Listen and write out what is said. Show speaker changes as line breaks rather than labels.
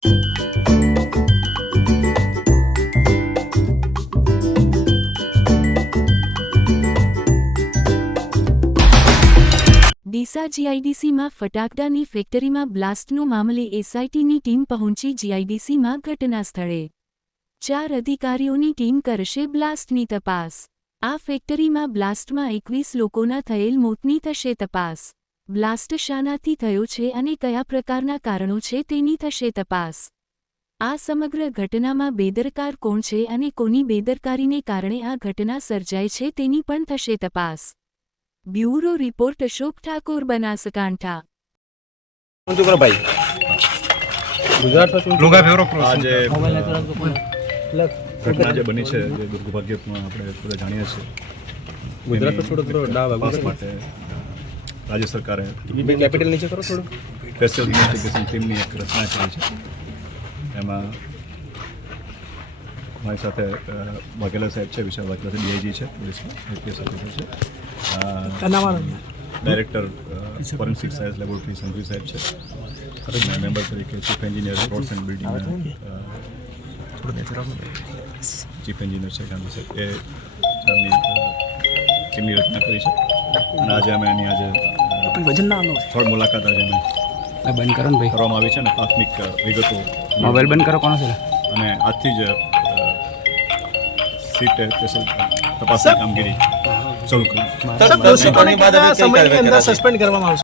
ડીસા જીઆઈડીસીમાં ફટાકડાની ફેક્ટરીમાં બ્લાસ્ટનો મામલે એસઆઈટીની ટીમ પહોંચી જીઆઈડીસીમાં ઘટના સ્થળે 4 અધિકારીઓની ટીમ કરશે બ્લાસ્ટની તપાસ। આ ફેક્ટરીમાં બ્લાસ્ટમાં 21 લોકોના થયેલ મોતની થશે તપાસ। બ્લાસ્ટ શાનાથી થયો છે અને કયા પ્રકારના કારણો છે તેની થશે તપાસ। આ સમગ્ર ઘટનામાં બેદરકાર કોણ છે અને કોની બેદરકારીને કારણે આ ઘટના સર્જાઈ છે તેની પણ થશે તપાસ। Bureau report Ashok Thakor Banaskantha.
ઘટના જે બની છે જે દુર્ભાગ્યપૂર્ણ આપણે બધા જાણીએ છીએ માટે રાજ્ય સરકારે સ્પેશિયલ ઇન્વેસ્ટિગેશન ટીમની એક રચના કરી છે। એમાં મારી સાથે વાઘેલા સાહેબ છે, વિશાલ વાઘેલા સાહેબ ડીઆઈજી છે, પોલીસના આઈપીએસ ઓફિસર છે, director forensic science laboratory Sanghvi સાહેબ છે, મેમ્બર તરીકે chief engineer roads and building chief engineer છે ગાંધી સાહેબ, એ ટીમની રચના કરી છે। અને આજે અમે એની સ્થળ મુલાકાત આજે અમે
બંધ કરો ને ભાઈ
કરવામાં આવી છે અને પ્રાથમિક વિગતો
મોબાઈલ બંધ કરો કોનો છે
અને આજથી જ સીટ તપાસની કામગીરી શરૂ કરી।
સસ્પેન્ડ કરવામાં આવશે।